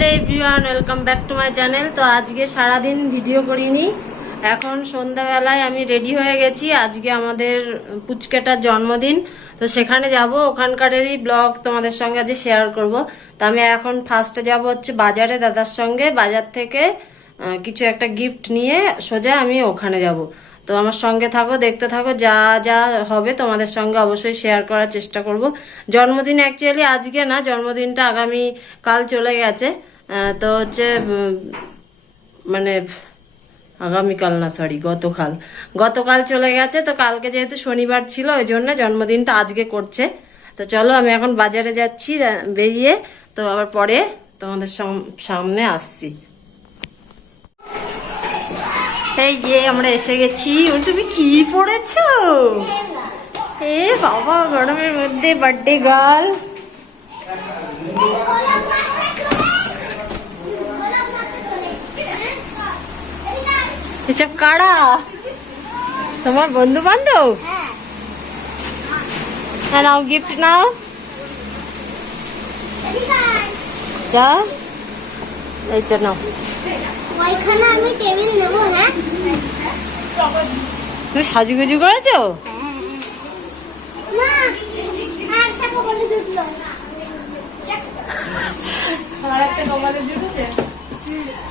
Hello everyone, welcome back to my channel. তো আজকে সারাদিন ভিডিও করিনি, এখন সন্ধ্যাবেলায় আমি রেডি হয়ে গেছি। আজকে আমাদের পুচকেটার জন্মদিন, তো সেখানে যাব। ওখানকারেরই ব্লগ তোমাদের সঙ্গে আজ শেয়ার করব। তো আমি এখন ফার্স্টে যাব হচ্ছে বাজারে, দাদার সঙ্গে। বাজার থেকে কিছু একটা গিফট নিয়ে সোজা আমি ওখানে যাব। তো আমার সঙ্গে থাকো, দেখতে থাকো, যা যা হবে তোমাদের সঙ্গে অবশ্যই শেয়ার করার চেষ্টা করব। জন্মদিন অ্যাকচুয়ালি আজকে না, জন্মদিনটা আগামী কাল চলে গেছে। তো হচ্ছে মানে আগামীকাল না, সরি গতকাল চলে গেছে। তো কালকে যেহেতু শনিবার ছিল, ওই জন্য জন্মদিনটা আজকে করছে। তো চলো, আমি এখন বাজারে যাচ্ছি বেরিয়ে। তো আবার পরে তোমাদের সামনে আসছি। এই যে আমরা এসে গেছি। তুমি কি পড়েছো? এ বাবা, গরমের মধ্যে বার্থডে গার্ল। এসব কারা? তোমার বন্ধু বান্ধব? হ্যাঁ, নাও গিফট নাও, যা এইটা নাও। আমি টেবিল নেব। হ্যাঁ, তুমি সাজুগুজু করেছো?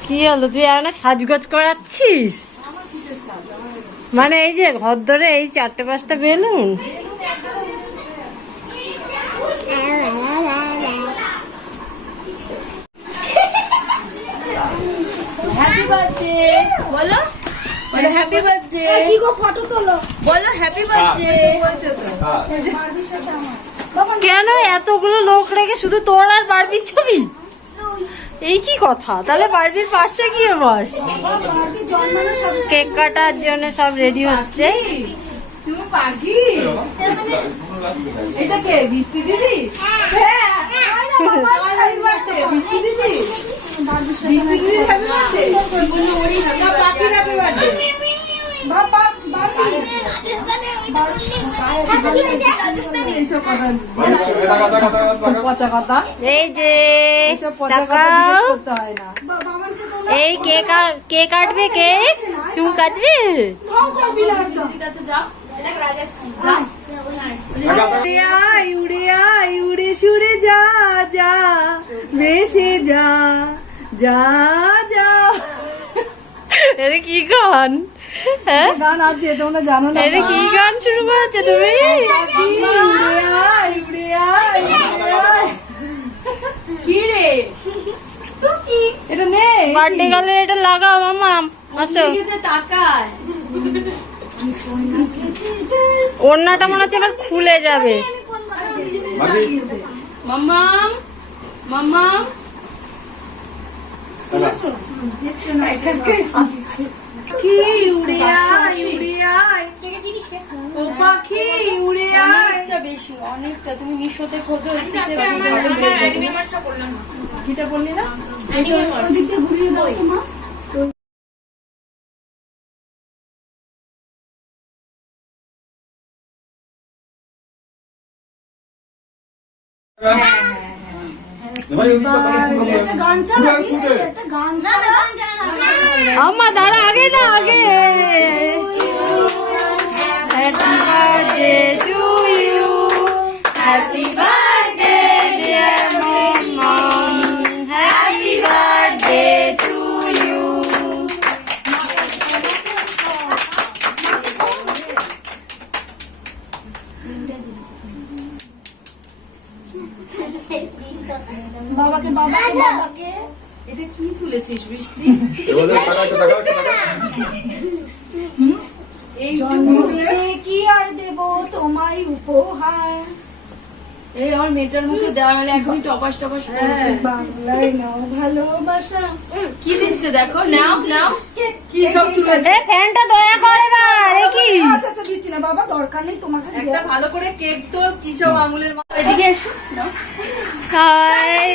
কি হলো, তুই এখন সাজগোজ করাচ্ছিস? মানে এই যে ঘর ধরে এই 4-5টা বেলুন। হ্যাপি বার্থডে বলো, বলো হ্যাপি বার্থডে। কি গো, ফটো তোলো, বলো হ্যাপি বার্থডে। কেন এতগুলো লোক রেখে শুধু তোর আর বারবির ছবি? এই কি কথা? তাহলে বারবির পাশে গিয়ে বস। কেক কাটার জন্য সব রেডি হচ্ছে। তুমি পাখি, এটা কে? বৃষ্টি দিদি। হ্যাপি বার্থডে বৃষ্টি দিদি। বৃষ্টি দিদি হ্যাপি বার্থডে। পাখির হ্যাপি বার্থডে। এই যে এই কে কাটবে? কেক তুমি কাটবে? উড়ে সুরে যা যা, বেশে যা যা যা। এটা কি গান? হ্যাঁ, গান আছে, তোমরা জানো না? এটা কি গান শুরু করেছো তুমি? কি রে এটা নে, বার্থডে গার্লের এটা লাগাও মামা। আসো, তাকায়। ওড়নাটা মনে হচ্ছে এবার খুলে যাবে। মাম্মাম মাম্মাম, কি উড়ে আয় উড়ে আয়, ও পাখি উড়ে আয়। বেশি অনেকটা, তুমি মিশোতে খোঁজো। কিটা বললি না? ঘুরিয়ে দাও তোমার। আম্মা দাঁড়া, আগে না, আগে। Happy birthday to you, happy birthday dear mom, happy birthday to you. বাবাকে বাবাকে এটা কি তুলেছিস বৃষ্টি? এই জন্মদিনে কি আর দেব তোমায় উপহার, এই আমার মেয়েটার মুখে দেওয়া হলে এখনই টপাস টপাস বাংলায় নাও ভালোবাসা। কি দিচ্ছে দেখো, নাও নাও। কি সব তুলেছে? এই ফ্যানটা দয়া করে এবার। এ কি? আচ্ছা আচ্ছা, দিচ্ছি না বাবা, দরকার নেই তোমাকে। একটা ভালো করে কেক তো কি সব আঙুলের এদিকে এসো। হাই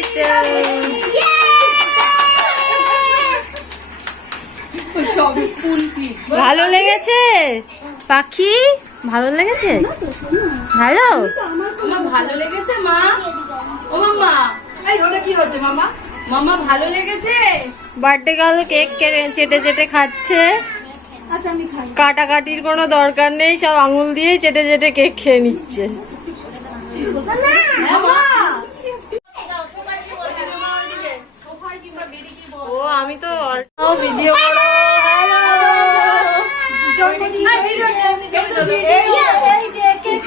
তো সব স্পুন পিক। ভালো লেগেছে পাখি? ভালো লেগেছে? ভালো? আমার ভালো লেগেছে মা। ও মামা, এই ওটা কি হচ্ছে মামা? মামা ভালো লেগেছে? বার্থডে গার্ল কেক চেটে চেটে খাচ্ছে। আচ্ছা আমি খাই। কাটাকাটির কোনো দরকার নেই, সব আঙুল দিয়েই চেটে চেটে কেক খেয়ে নিচ্ছে। ও আমি তো ভিডিও করো। জন্মদিন এই যে কেক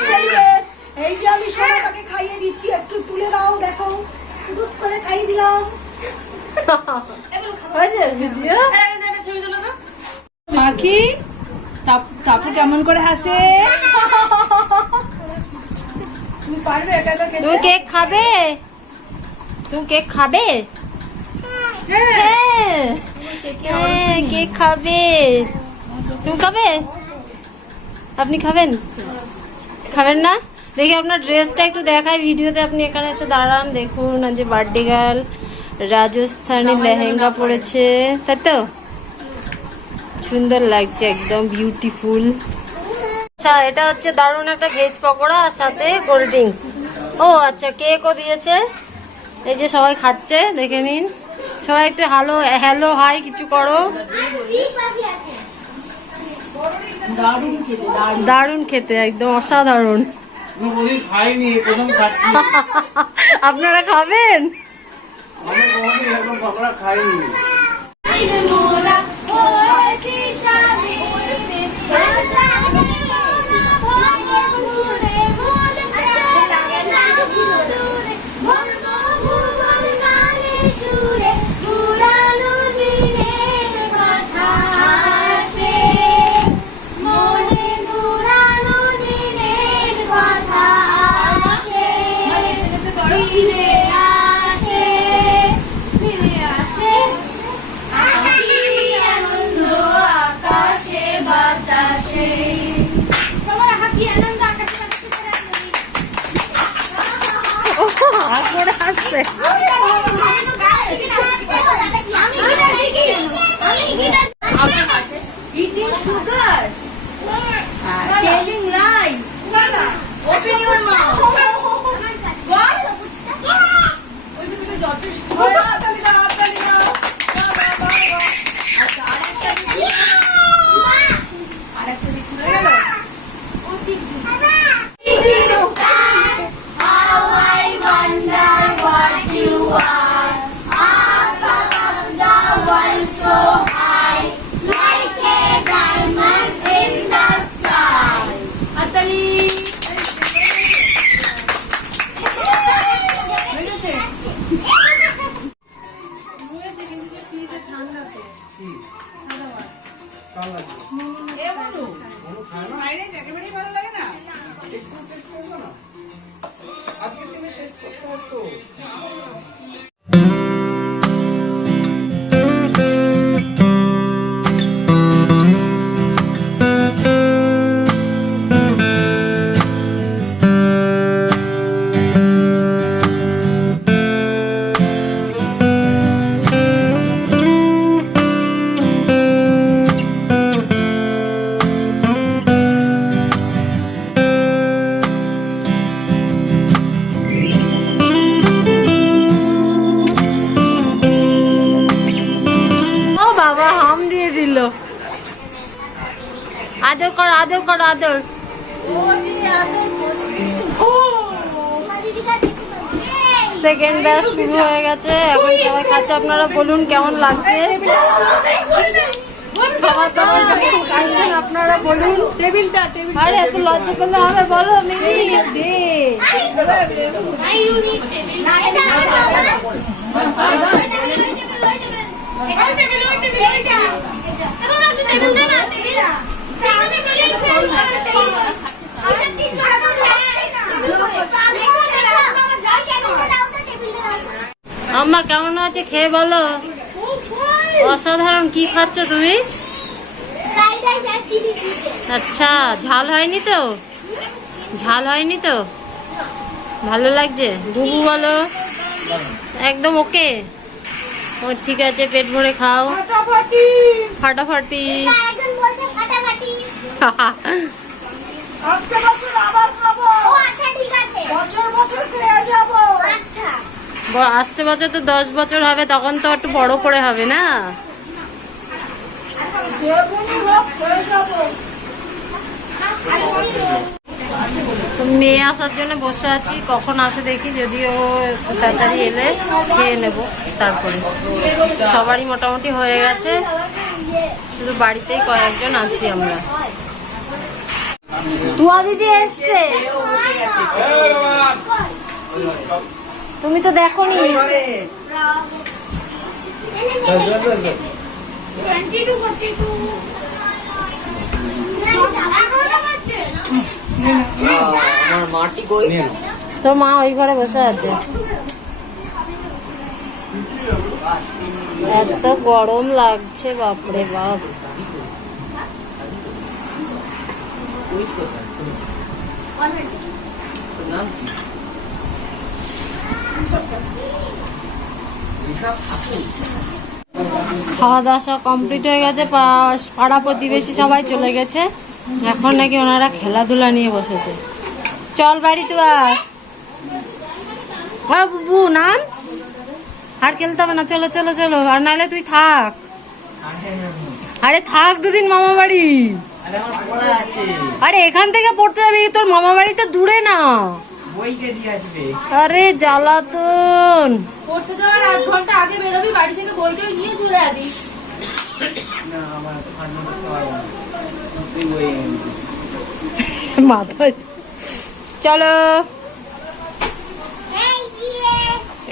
এই যে আমি সোনাটাকে খাইয়ে দিচ্ছি, একটু তুলে দাও, দেখো দুধ করে খাইয়ে দিলাম। হয়েছে ভিডিও? পাখি তাপু কেমন করে হাসে। তুমি পারবে একা একা খেতে? তুমি কেক খাবে? তুমি কেক খাবে? হ্যাঁ কেক খাবে। তুমি খাবে? আপনি খাবেন? খাবেন না? দেখি আপনার ড্রেসটা একটু দেখাই ভিডিওতে। আপনি এখানে এসে দাঁড়ান, দেখুন আজ যে বার্থডে গার্ল রাজস্থানি লেহেঙ্গা পরেছে, তাই তো? সুন্দর লাগছে, একদম বিউটিফুল। আচ্ছা এটা হচ্ছে দারুণ একটা ভেজ পকোড়া আর সাথে কোল্ড ড্রিঙ্কস। ও আচ্ছা কেকও দিয়েছে। এই যে সবাই খাচ্ছে, দেখে নিন। সবাই একটু হ্যালো হ্যালো হাই কিছু করো। দারুণ খেতে, একদম অসাধারণ। খাইনি, প্রথম খাচ্ছি। আপনারা খাবেন? আমি কোনোদিন এরকম পকোড়া খাইনি। Eating sugar, telling lies. Open your mouth. What? আরেকটা দিক খুলে গেল। How I wonder what you are. Up above the world so high, like a diamond in the sky. Atali. আজকে তুমি টেস্ট করতে পারতো। ও বাবা হাম দিয়ে দিল। আদর কর আদর কর আদর। সেকেন্ড ব্যাচ শুরু হয়ে গেছে, এখন সবাই খাচ্ছে। আপনারা বলুন কেমন লাগছে খাবার দাবার যখন খাচ্ছেন, আপনারা বলুন। টেবিলটা আরে এত লজ্জা করলে হবে, বলো মিমি। দে। আম্মা কেমন হচ্ছে খেয়ে বলো। অসাধারণ। কি খাচ্ছ তুমি? আচ্ছা ঝাল হয়নি তো? ঝাল হয়নি তো? ভালো লাগছে? বুবু বলো। একদম ওকে। ও ঠিক আছে, পেট ভরে খাও। ফাটাফাটি। আজকে বছর আবার খাবো। বছর বছর খেয়ে যাবো। আচ্ছা আসছে বছর তো 10 বছর হবে, তখন তো একটু বড় করে হবে না? যেমনই হোক হয়ে যাবো। তো মেয়ে আসার জন্য বসে আছি, কখন আসে দেখি, যদি ও তাড়াতাড়ি এলে খেয়ে নেব। তারপরে সবারই মোটামুটি হয়ে গেছে, শুধু বাড়িতেই কয়েকজন আছি আমরা। তুয়া দিদি এসছে, তুমি তো দেখোনি। তোর মা ওই ঘরে বসে আছে। এত গরম লাগছে, বাপরে বাপ। খাওয়া দাওয়া সব কমপ্লিট হয়ে গেছে, পাড়া প্রতিবেশী সবাই চলে গেছে। এখন নাকি ওনারা খেলাধুলা নিয়ে বসেছে। চল বাড়ি তো আর বুবু নাম, আর খেলতে হবে না, চলো চলো চলো। আর নাহলে তুই থাক, আরে থাক দুদিন মামা বাড়ি। আরে এখান থেকে পড়তে যাবি, তোর মামা বাড়ি তো দূরে না। আরে জ্বালাতন, পড়তে যাওয়ার 1 ঘন্টা আগে বেরোবি বাড়ি থেকে, বইটা নিয়ে চলে যাবি। মাথা চলো।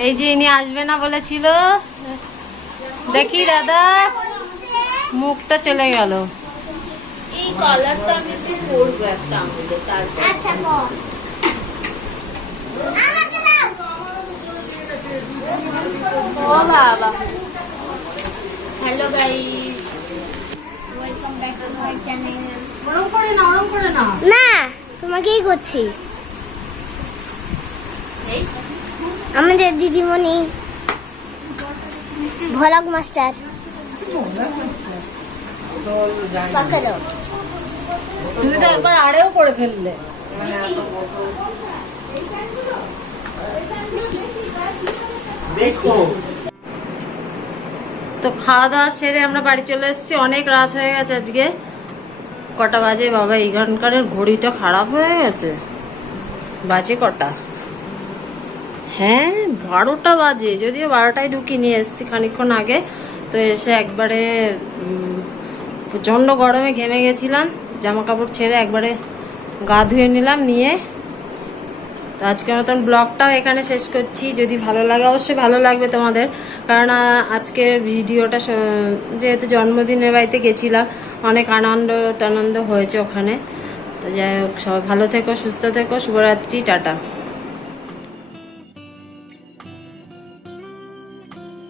এই যে ইনি আসবে না বলেছিল, দেখি দাদা মুখটা চলে গেল। এই কালারটা আমি একটু করবো একটা আঙুলে, তারপর আচ্ছা কর আমাকে দাও ও বাবা। Hello guys, welcome back to my channel ওরম করে না, ওরম করে না। না তোমাকেই করছি এই আমাদের দিদিমণি ভলগ মাস্টার পাকা দাও তুমি তো একবার আড়েও করে ফেললে। তো খাওয়া দাওয়া সেরে আমরা বাড়ি চলে এসেছি, অনেক রাত হয়ে গেছে আজকে। কটা বাজে বাবা, এখানকার ঘড়িটা খারাপ হয়ে গেছে। বাজে কটা? হ্যাঁ 12টা বাজে, যদিও 12টায় ঢুকি নিয়ে এসেছি খানিকক্ষণ আগে। তো এসে একবারে প্রচণ্ড গরমে ঘেমে গেছিলাম, জামা কাপড় ছেড়ে একবারে গা ধুয়ে নিলাম নিয়ে। তো আজকের মতন ব্লগটাও এখানে শেষ করছি। যদি ভালো লাগে অবশ্যই ভালো লাগবে তোমাদের, কারণ আজকের ভিডিওটা যেহেতু জন্মদিনের বাড়িতে গেছিলাম, অনেক আনন্দ হয়েছে ওখানে। তো যাই হোক, সবাই ভালো থেকো, সুস্থ থেকো, শুভরাত্রি, টাটা।